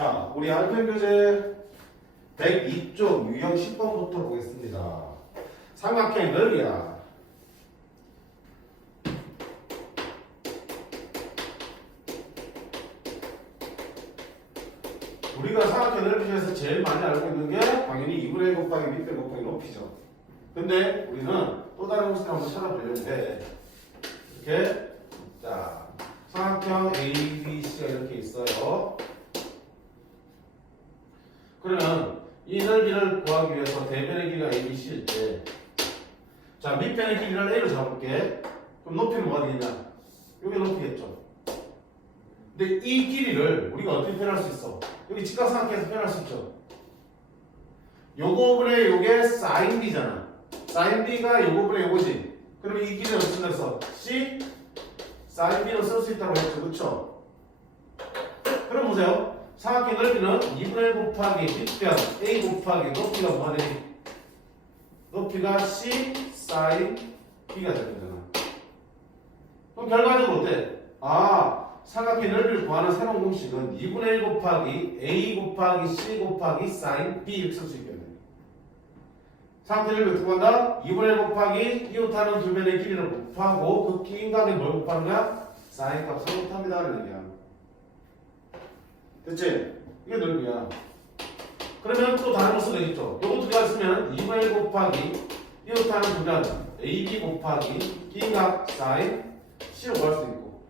자, 우리 알펜 교재 102쪽 유형 10번부터 보겠습니다. 삼각형 넓이야. 우리가 삼각형 넓이 중에서 제일 많이 알고 있는 게 당연히 2분의 1 곱하기 밑변 곱하기 높이죠. 근데 우리는 또 다른 것을 한번 찾아보려는데 이렇게 자 삼각형 A, B, C가 이렇게 있어요. 그러면 이 넓이를 구하기 위해서 대변의 길이가 A, B, C일 때 자 밑변의 길이를 A로 잡을게. 그럼 높이는 뭐가 되겠냐? 이게 높이겠죠. 근데 이 길이를 우리가 어떻게 표현할 수 있어? 여기 직각삼각형에서 표현할 수 있죠. 요거분의 요게 sin B잖아. sin B가 요거분의 요거지. 그러면 이 길이는 어떻게 돼서 C sin B로 쓸 수 있다고 했죠. 그쵸? 그럼 보세요. 삼각형 넓이는 2분의 1 곱하기 밑변 A 곱하기 높이가 뭐가 되니? 높이가 C sin B가 되는 거잖아. 그럼 결과적으로 어때? 삼각형 넓이를 구하는 새로운 공식은 2분의 1 곱하기 A 곱하기 C 곱하기 sin B 이렇게 쓸 수 있겠네. 삼각형 넓이를 어떻게 구한다? 2분의 1 곱하기 이웃하는 두 변의 길이를 곱하고 그 긴각에 뭘 곱하는 거야? sin 값을 곱합니다. 라는 얘기야. 됐지? 이게 넓이야. 그러면 또 다른 거 쓰면 되겠죠. 요거 두 개가 쓰면 2분의 1 곱하기 이웃하는 두 변 AB 곱하기 긴각 sin C로 구할 수 있고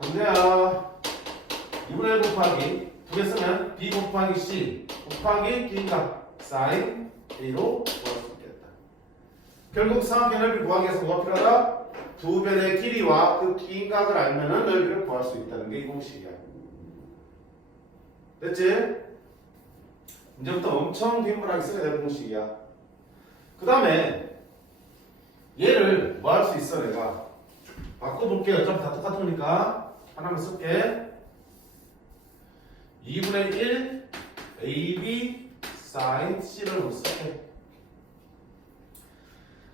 반대야 2분의 1 곱하기 두 개 쓰면 B 곱하기 C 곱하기 긴각 sin A로 구할 수 있겠다. 결국 삼각형 넓이 구하기 위해서 뭐가 필요하다? 두 변의 길이와 그 긴각을 알면은 넓이를 구할 수 있다는 게 이 공식이야. 됐지? 이제부터 엄청 뒷물하게 써야 되는 공식이야. 그 다음에 얘를 뭐 할 수 있어 내가 바꿔볼게. 어차피 다 똑같으니까 하나만 쓸게. 2분의 1 AB sin C를 쓸게.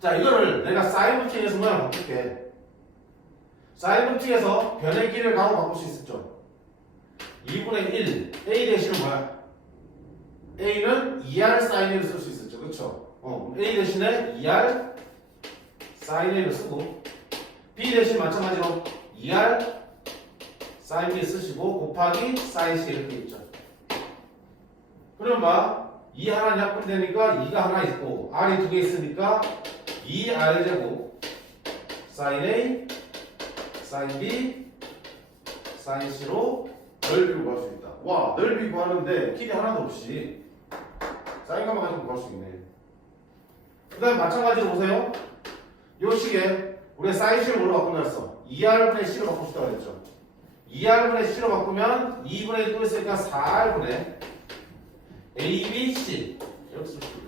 자 이거를 내가 sin 루팅에서 뭐랑 바꿀게. sin 루팅에서 변의 길이를 바로 바꿀 수 있었죠. 2분의 1 A 대신은 뭐야? A는 2R sin A를 쓸 수 있었죠. 그쵸? A 대신에 2R sin A를 쓰고 B 대신 마찬가지로 2R sin B 쓰시고 곱하기 sin C 이렇게 있죠. 그럼 봐. 2 하나 약분되니까 2가 하나 있고 R이 두 개 있으니까 2R 제곱 sin A sin B sin C로 넓이를 구할 수 있다. 와 넓이 구하는데 길이 하나도 없이 사인값만 가지고 구할 수 있네. 그 다음에 마찬가지로 보세요. 요 식에 우리가 sin C를 뭐로 바꾸놨어? 2R분의 C로 바꾸고 싶다고 했죠. 2R분의 C로 바꾸면 2분의 1 또 있으니까 4R분의 ABC 이렇게 쓸 수 있겠죠.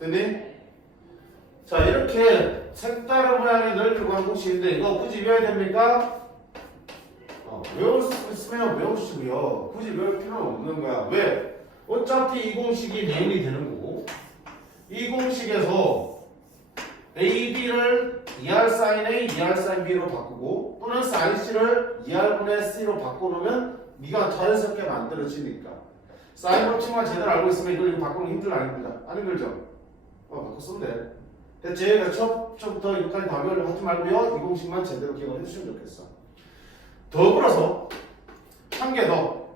됐니? 자 이렇게 색다른 모양의 넓이를 구하는 공식인데 이거 굳이 외워야 됩니까? 외울 수 있으면 외우시고요. 굳이 외울 필요는 없는 거야. 왜? 어차피 이 공식이 메인이 되는 거고 이 공식에서 AB를 2R sin A, 2R sin B로 바꾸고 또는 sin C를 2R분의 C로 바꿔놓으면 네가 자연스럽게 만들어지니까 sin 루팅만 제대로 알고 있으면 이걸 바꾸는 게 힘들어 아닙니다. 안 힘들죠? 바꿔 쓰면 돼. 됐지? 그래서 처음부터 여기까지 다 외우려고 하지 말고요. 이 공식만 제대로 기억을 해주시면 좋겠어. 더불어서 한 개 더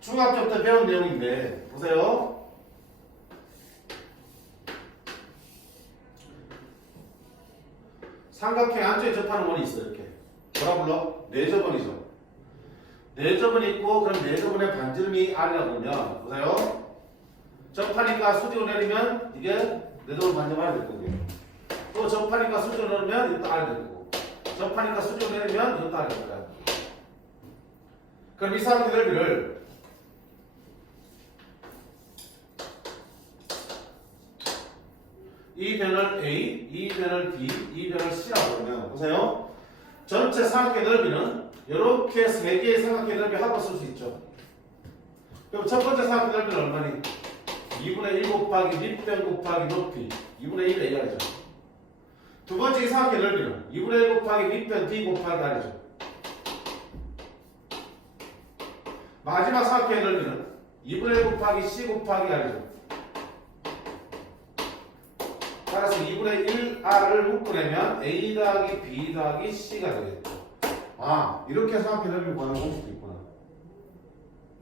중학교 때 배운 내용인데 보세요. 삼각형의 안쪽에 접하는 원이 있어. 이렇게 뭐라 불러? 내접원이죠. 내접원이 있고 그럼 내접원의 반지름이 R이라고 그러면 보세요. 접하니까 수직으로 내리면 이게 내접원 반지름 R이 될 거고요. 또 접하니까 수직으로 내리면 이것도 R이 될 거고 접하니까 수직으로 내리면 이것도 R이 될 거야. 그럼 이 삼각형 넓이를 이 변을 A, 이 변을 B, 이 변을 C라고 그러면 보세요. 전체 삼각형 넓이는 이렇게 세 개의 삼각형 넓이 합을 쓸 수 있죠. 그럼 첫 번째 삼각형 넓이는 얼마니? 2분의 1 곱하기 밑변 곱하기 높이 2분의 1 AR이죠. 두 번째 이 삼각형 넓이는 2분의 1 곱하기 밑변 D 곱하기 R이죠. 마지막 사각형의 넓이는 2분의 1 곱하기 c 곱하기 r이죠. 따라서 2분의 1r을 묶어내면 a 더하기 b 더하기 c가 되겠죠. 아, 이렇게 사각형의 넓이를 구하는 공식도 있구나.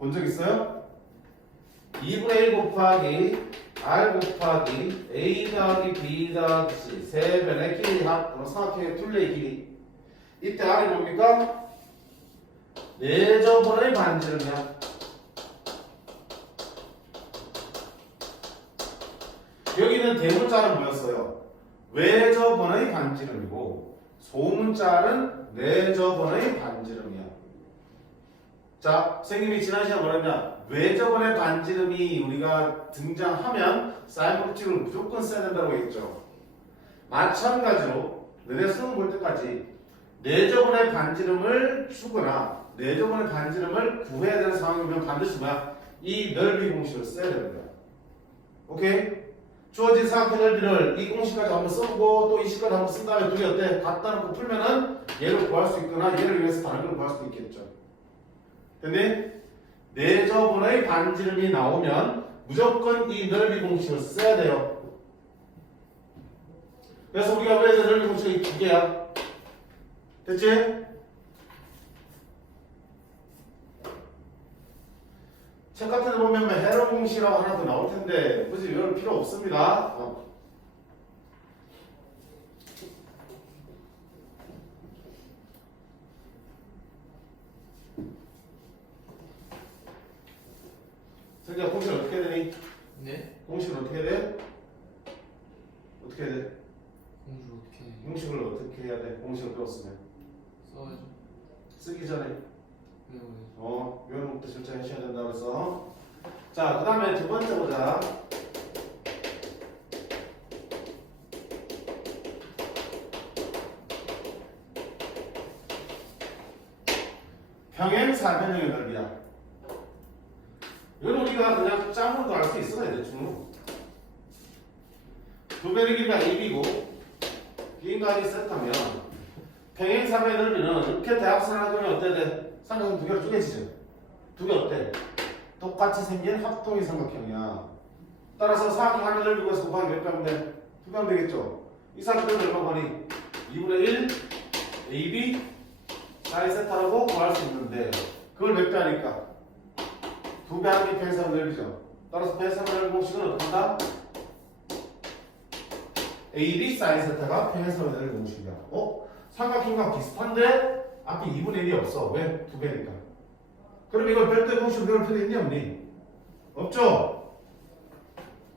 본 적 있어요? 2분의 1 곱하기 r 곱하기 a 더하기 b 더하기 c 세 변의 길이 합 사각형의 둘레의 길이. 이때 r이 뭡니까? 4저번의 반지름이야. 여기는 대문자는 뭐였어요? 외저번의 반지름이고 소문자는 내저번의 반지름이야. 자, 선생님이 지난 시간에 뭐랬냐? 외저번의 반지름이 우리가 등장하면 사인 법칙을 무조건 써야 된다고 했죠. 마찬가지로 너네 수능 볼 때까지 내저번의 반지름을 주거나 내저번의 반지름을 구해야 되는 상황이면 반드시 뭐야? 이 넓이 공식을 써야 됩니다. 오케이? 주어진 사각형 넓이를 이 공식까지 한번 써보고 또 이 식까지 한번 쓴 다음에 둘이 어때? 갖다 놓고 풀면은 얘를 구할 수 있거나 얘를 위해서 다른 걸 구할 수도 있겠죠. 근데 내저번의 반지름이 나오면 무조건 이 넓이 공식을 써야 돼요. 그래서 우리가 왜 넓이 공식이 2개야? 됐지? 책 같은 데 보면 헤러 공식이라고 하나 더 나올 텐데 굳이 이럴 필요 없습니다. 성재야, 공식은 어떻게 되니? 네? 공식은 어떻게 돼? 어떻게 돼? 공식 어떻게 해? 공식을 어떻게 해야 돼? 공식을 배웠으면 써야죠. 쓰기 전에 외워야죠. 외우는 것도 진짜 하셔야 된다 그래서. 자, 그 다음에 두 번째 보자. 평행 사변형의 넓이야. 이건 우리가 그냥 짬으로도 알 수 있어, 대충. 두 배의 길이가 AB고 B인까지 셋하면 평행 사변의 넓이는 이렇게 대합선 하나 그러면 어때 돼? 삼각형 두 개로 쪼개지죠. 두 개 어때? 똑같이 생긴 합동의 삼각형이야. 따라서 사각형 하나 넓이고 해서 곱하기 몇 배 하면 돼? 2배 하면 되겠죠. 이 사각형은 얼마 하니? 2분의 1 AB 사인 세타라고 구할 수 있는데 그걸 몇 배 하니까? 2배 하는 게 평행사변 넓이죠. 따라서 평행사변 넓이 공식은 어떻게 한다? AB 사인 세타가 평행사변 넓이 공식이야. 삼각형과 비슷한데 앞에 2분의 1이 없어. 왜? 2배니까. 그럼 이걸 별도의 공식으로 배울 필요 있니 없니? 없죠?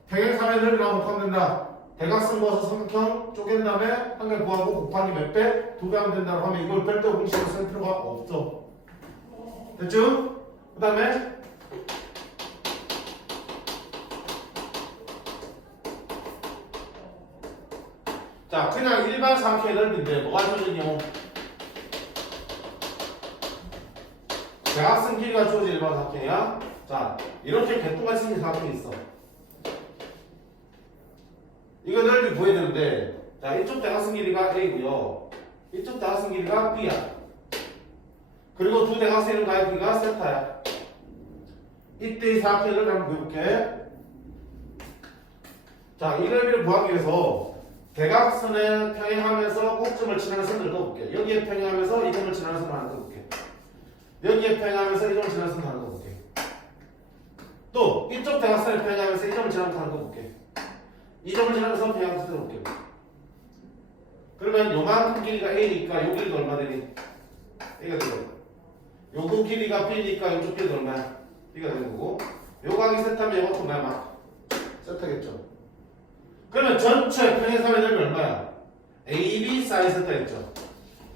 평행사변 넓이를 한번 하면 된다. 대각선 모아서 삼각형 쪼갠 다음에 한 개 구하고 곱하기 몇 배? 2배 하면 된다고 하면 이걸 별도의 공식으로 쓸 필요가 없죠. 됐죠? 그 다음에 자, 그냥 일반 삼각형의 넓이인데 뭐가 주어지냐? 대각선 길이가 주어진 일반 삼각형이야. 자, 이렇게 개똥같이 생긴 삼각형이 있어. 이거 넓이 구해야 되는데, 자, 이쪽 대각선 길이가 A고요. 이쪽 대각선 길이가 B야. 그리고 두 대각선의 길이가 세타야. 이때 이 삼각형의 넓이 한번 구해볼게. 자, 이 넓이를 구하기 위해서 대각선에 평행하면서 꼭점을 지나는 선을 그어볼게. 여기에 평행하면서 이 점을 지나는 선을 하나 그어볼게. 여기에 평행하면서 이 점을 지나는 선을 하나 그어볼게. 또 이쪽 대각선에 평행하면서 이 점을 지나는 선을 하나 그어볼게. 이 점을 지나면서 평행하면서 그어볼게. 그러면 요만큼 길이가 A니까 요 길이가 얼마 되니? A가 되고 요거 길이가 B니까 요쪽 길이가 얼마야? B가 되는 거고 요 각이 세타면 요것도 뭐야? 막 세타겠죠. 그러면 전체 평행사변의 넓이 얼마야? AB 사인 세타겠죠.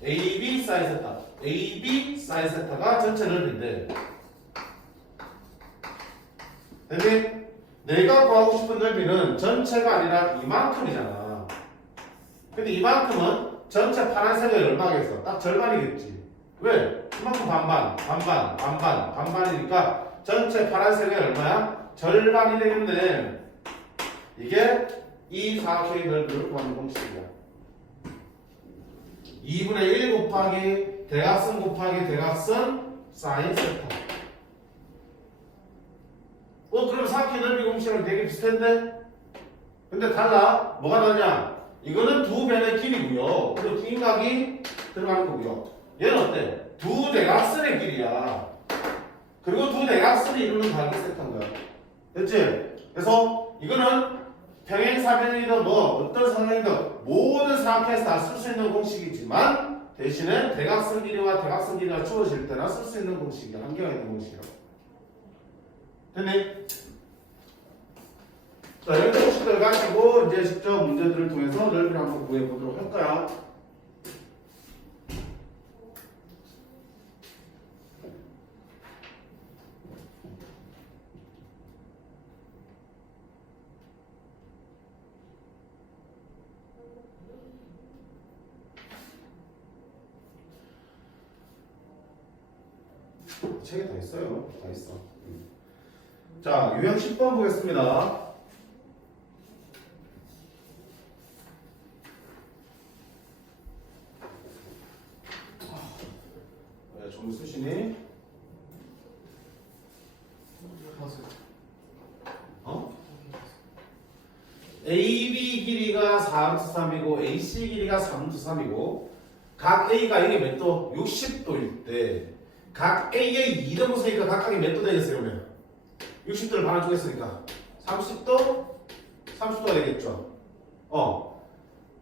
AB 사인 세타. AB 사인 세타가 전체 넓이인데 근데 내가 구하고 싶은 넓이는 전체가 아니라 이만큼이잖아. 근데 이만큼은 전체 파란색의 얼마겠어? 딱 절반이겠지. 왜? 이만큼 반반, 반반, 반반, 반반이니까 전체 파란색의 얼마야? 절반이 되겠네. 이게 이 사각형의 넓이를 구하는 공식이야. 2분의 1 곱하기 대각선 곱하기 대각선 사인 세타. 그럼 사각형 넓이 공식이랑 되게 비슷한데? 근데 달라. 뭐가 다르냐? 이거는 두 변의 길이고요. 그리고 기인각이 들어가는 거고요. 얘는 어때? 두 대각선의 길이야. 그리고 두 대각선이 이루는 각이 세트한 거야. 됐지? 그래서 이거는 평행사변이든 뭐 어떤 상황이든 모든 사각형에서 다 쓸 수 있는 공식이지만 대신에 대각선 길이와 대각선 길이가 주어질 때나 쓸 수 있는 공식이야. 한계가 있는 공식이라고. 됐니? 자, 이런 공식들 가지고 이제 직접 문제들을 통해서 넓이를 한번 구해 보도록 할 거야. 책에 다 있어요. 다 있어. 자, 유형 10번 보겠습니다. 네, 좀 쓰시니? 봤어요. 어? AB 길이가 4루트 3이고 AC 길이가 3루트 3이고 각 A가 이게 몇 도? 60도일 때 각 A의 2등분선이니까 각각이 몇 도 되겠어요? 그러면 60도를 반환주겠으니까 30도? 30도가 되겠죠.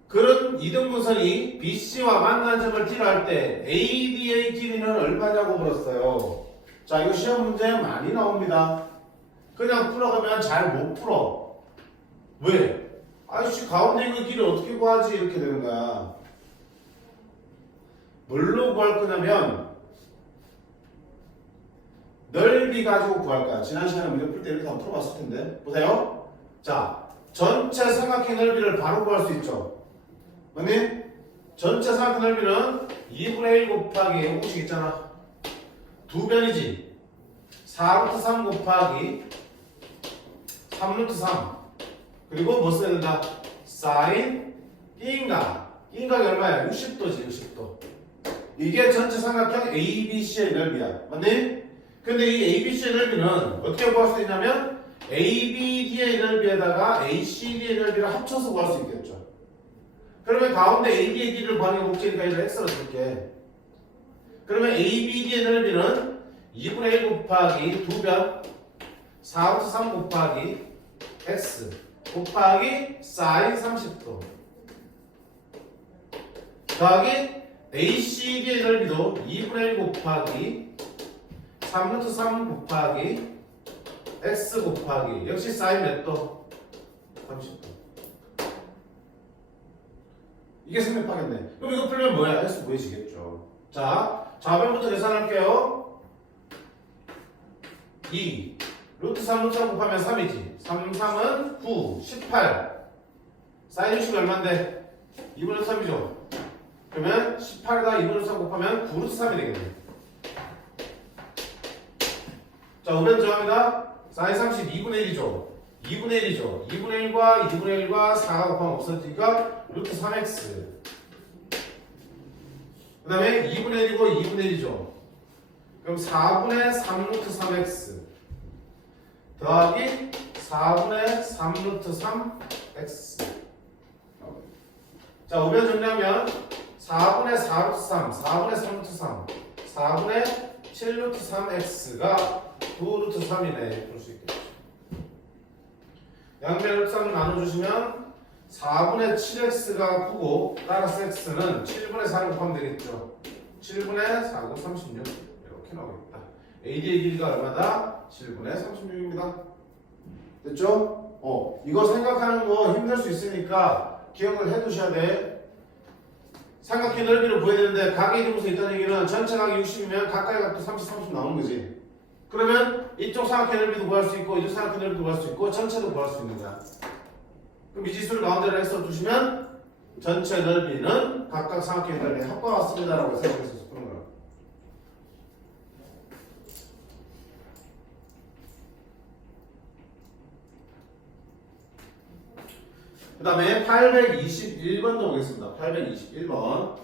그런 2등분선이 BC와 만나는 점을 D로 할 때 AD의 길이는 얼마냐고 물었어요. 자, 이거 시험 문제 많이 나옵니다. 그냥 풀어가면 잘 못 풀어. 왜? 아이씨, 가운데 있는 길이 어떻게 구하지? 이렇게 되는 거야. 뭘로 구할 거냐면 넓이 가지고 구할 거야. 지난 시간에 문제 풀 때 이렇게 한번 풀어봤을 텐데. 보세요. 자, 전체 삼각형 넓이를 바로 구할 수 있죠. 맞니? 전체 삼각형 넓이는 2분의 1 곱하기 공식 있잖아. 두 변이지. 4루트 3 곱하기 3루트 3. 그리고 뭐 써야 된다? 사인 B인각. B인각이 얼마야? 60도지, 60도. 이게 전체 삼각형 ABC의 넓이야. 맞니? 근데 이 ABC의 넓이는 어떻게 구할 수 있냐면 ABD의 넓이에다가 ACD의 넓이를 합쳐서 구할 수 있겠죠. 그러면 가운데 AB의 길이를 구하는 게 목적이니까 이걸 X로 쓸게. 그러면 ABD의 넓이는 2분의 1 곱하기 2변 4루트 3 곱하기 X 곱하기 사인 30도 더하기 ACD의 넓이도 2분의 1 곱하기 3루트 3 곱하기 X 곱하기 역시 사인 몇 도? 30도. 이게 생략하겠네. 그럼 이거 풀면 뭐야? S 보이시겠죠? 자, 좌변부터 계산할게요. 2 루트 3 루트 3 곱하면 3이지. 3, 3은 9, 18. 사인 60이 얼만데? 2분의 루트 3이죠. 그러면 18에다 2분의 루트 3 곱하면 9 루트 3이 되겠네. 자, 5변 정합니다. 사인 30 2분의 1이죠. 2분의 1이죠. 2분의 1과 2분의 1과 4가 곱하면 없어지니까 루트 3x. 그 다음에 2분의 1이고 2분의 1이죠. 그럼 4분의 3 루트 3x 더하기 4분의 3 루트 3x. 자, 5변 정리하면 4분의 4 루트 3, 4분의 3 루트 3, 4분의 7 루트 3x가 9 루트 3이네. 볼 수 있겠죠. 양변 루트 3을 나눠주시면 4분의 7x가 9고 따라서 x는 7분의 4를 곱하면 되겠죠. 7분의 4고 36 이렇게 나오겠다. AD의 길이가 얼마다? 7분의 36입니다. 됐죠? 이거 생각하는 거 힘들 수 있으니까 기억을 해두셔야 돼. 삼각형 넓이를 구해야 되는데 각의 이동수 있다는 얘기는 전체 각이 60이면 각각의 각도 30, 30 나오는 거지. 그러면 이쪽 삼각형 넓이도 구할 수 있고 이쪽 삼각형 넓이도 구할 수 있고 전체도 구할 수 있는 거야. 그럼 이 지수를 가운데로 해서 두시면 전체 넓이는 각각 삼각형 넓이에 합과 같습니다라고 생각해서 푸는 거야. 그 다음에 821번도 보겠습니다. 821번.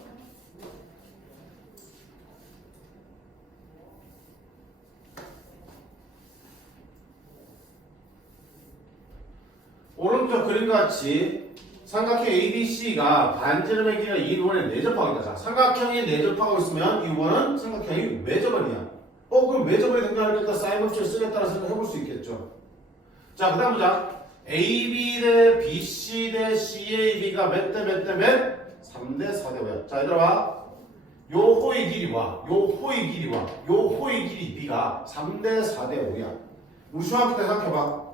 지금부터 그림과 같이 삼각형 ABC가 반지름의 길이가 이 원에 내접하고 있다. 자, 삼각형이 내접하고 있으면 이 원은 삼각형이 외접원이야. 그럼 외접원이 등장하니까 사인 법칙을 쓰겠다는 생각을 해볼 수 있겠죠. 자, 그 다음 보자. AB 대 BC 대 CAB가 몇 대 몇 대 몇? 3대 4대 5야. 자, 얘들아 봐. 요 호의 길이와 요 호의 길이와 요 호의 길이 B가 3대 4대 5야. 우리 중학교 때 생각해봐.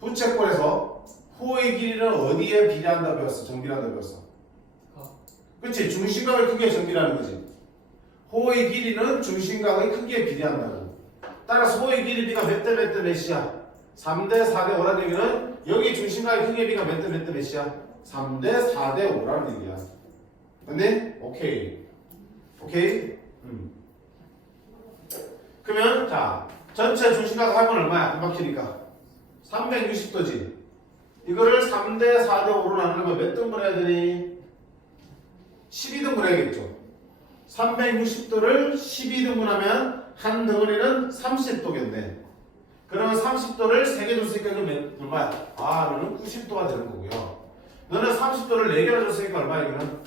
부채꼴에서 호의 길이는 어디에 비례한다 배웠어? 정비례한다 배웠어. 그치? 중심각의 크기에 정비라는 거지. 호의 길이는 중심각의 크기에 비례한다고. 따라서 호의 길이 B가 몇 대 몇 대 몇이야? 3대 4대 5라는 얘기는 여기 중심각의 크기의 B가 몇 대 몇 대 몇이야? 3대 4대 5라는 얘기야. 맞네? 오케이. 오케이? 그러면 자 전체 중심각 합은 얼마야? 한 바퀴니까 360도지. 이거를 3대 4대 5로 나누려면 몇 등분 해야 되니? 12등분 해야겠죠. 360도를 12등분 하면 한 덩어리는 30도겠네. 그러면 30도를 3개 줬으니까 이거 얼마야? 너는 90도가 되는 거고요. 너는 30도를 4개나 줬으니까 얼마야? 이거는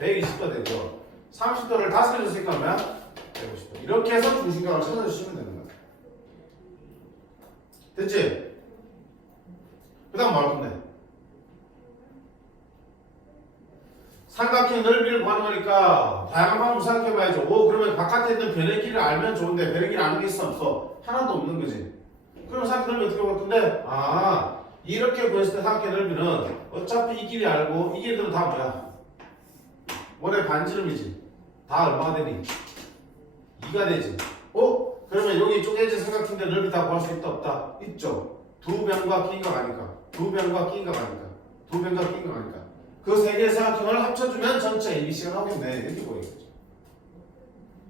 120도가 되고 30도를 5개 줬으니까 얼마야? 150도. 이렇게 해서 중심각을 찾아주시면 되는 거야. 됐지? 그 다음 뭐 할 건데? 삼각형 넓이를 구하는 거니까 다양한 방법을 생각해봐야죠. 그러면 바깥에 있는 변의 길이를 알면 좋은데 변의 길이 아는 게 있어 없어? 하나도 없는 거지. 그럼 삼각형 넓이 어떻게 구할 건데? 이렇게 구했을 때 삼각형 넓이는 어차피 이 길이 알고 이 길이들은 다 뭐야? 원의 반지름이지. 다 얼마가 되니? 2가 되지. 그러면 여기 쪼개진 삼각형인데 넓이 다 구할 수 있다 없다? 있죠. 두 변과 끼인가 가니까. 두 변과 끼인가 가니까. 두 변과 끼인가 가니까. 그 세 개의 삼각형을 합쳐주면 전체 ABC가 나오겠네. 이렇게 보이겠죠.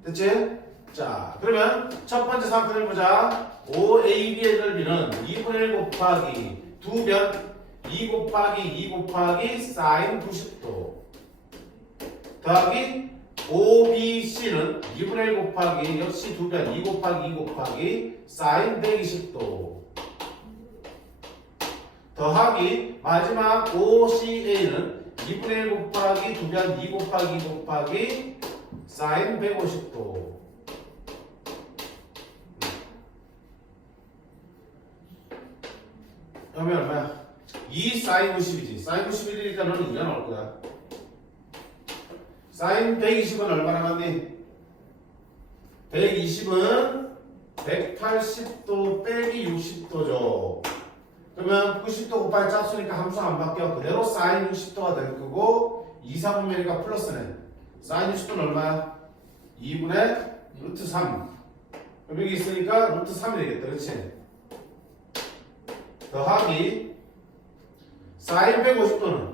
됐지? 자, 그러면 첫 번째 삼각형을 보자. OAB의 넓이는 2분의 1 곱하기 두 변 2 곱하기 2 곱하기 사인 90도 더하기 OBC는 2분의 1 곱하기 역시 두 변 2 곱하기 2 곱하기 사인 120도 더하기 마지막 OCA는 2분의 1 곱하기 두 변 2 곱하기 2 곱하기 사인 150도. 그러면 얼마야? 2 사인 90이지. 사인 91이니까 너는 2가 나올 거야. 사인 120은 얼마나 맞니? 120은 180도 빼기 60도죠. 그러면 90도 곱하기 짝수니까 함수 안 바뀌어. 그대로 사인 60도가 될 거고 2, 4분면이니까 플러스네. 사인 60도는 얼마야? 2분의 루트 3. 그럼 여기 있으니까 루트 3이 되겠다. 그렇지? 더하기 사인 150도는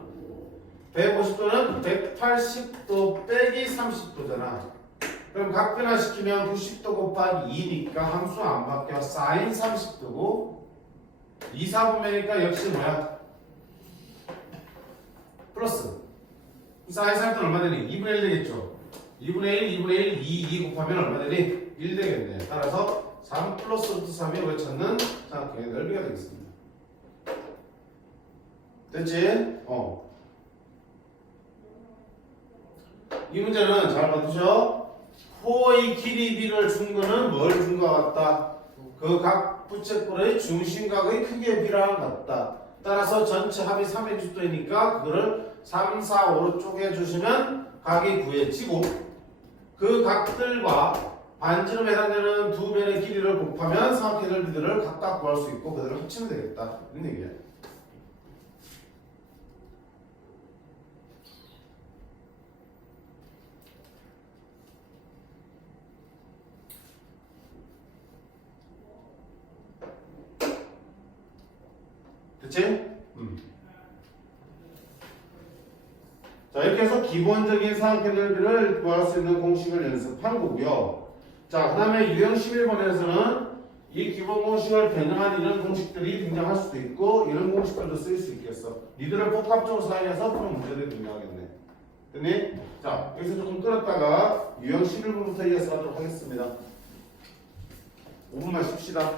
150도는 180도 빼기 30도잖아. 그럼 각변화시키면 90도 곱하기 2니까 함수 안 바뀌어. 사인 30도고 2, 4분면이니까 역시 뭐야? 플러스. 사인 30도는 얼마 되니? 2분의 1 되겠죠? 2분의 1, 2분의 1, 2 곱하면 얼마 되니? 1 되겠네. 따라서 3 플러스 루트 3이 우리가 찾는 삼각형의 넓이가 되겠습니다. 됐지? 이 문제는 잘 봐두셔. 호의 길이 B를 준 거는 뭘 준 것 같다? 그 각 부채꼴의 중심각의 크기에 비례한 것 같다. 따라서 전체 합이 360도이니까 그거를 3, 4, 5로 쪼개주시면 각이 구해지고 그 각들과 반지름에 해당되는 두 변의 길이를 곱하면 삼각형 넓이들을 각각 구할 수 있고 그들을 합치면 되겠다. 이런 얘기야. 그치? 자, 이렇게 해서 기본적인 삼각형 넓이를 구할 수 있는 공식을 연습한 거고요. 자, 그 다음에 유형 11번에서는 이 기본 공식을 변형한 이런 공식들이 등장할 수도 있고 이런 공식들도 쓰일 수 있겠어. 니들을 복합적으로 사용해서 푸는 문제들이 등장하겠네. 됐니? 자, 여기서 조금 끌었다가 유형 11번부터 이어서 하도록 하겠습니다. 5분만 쉽시다.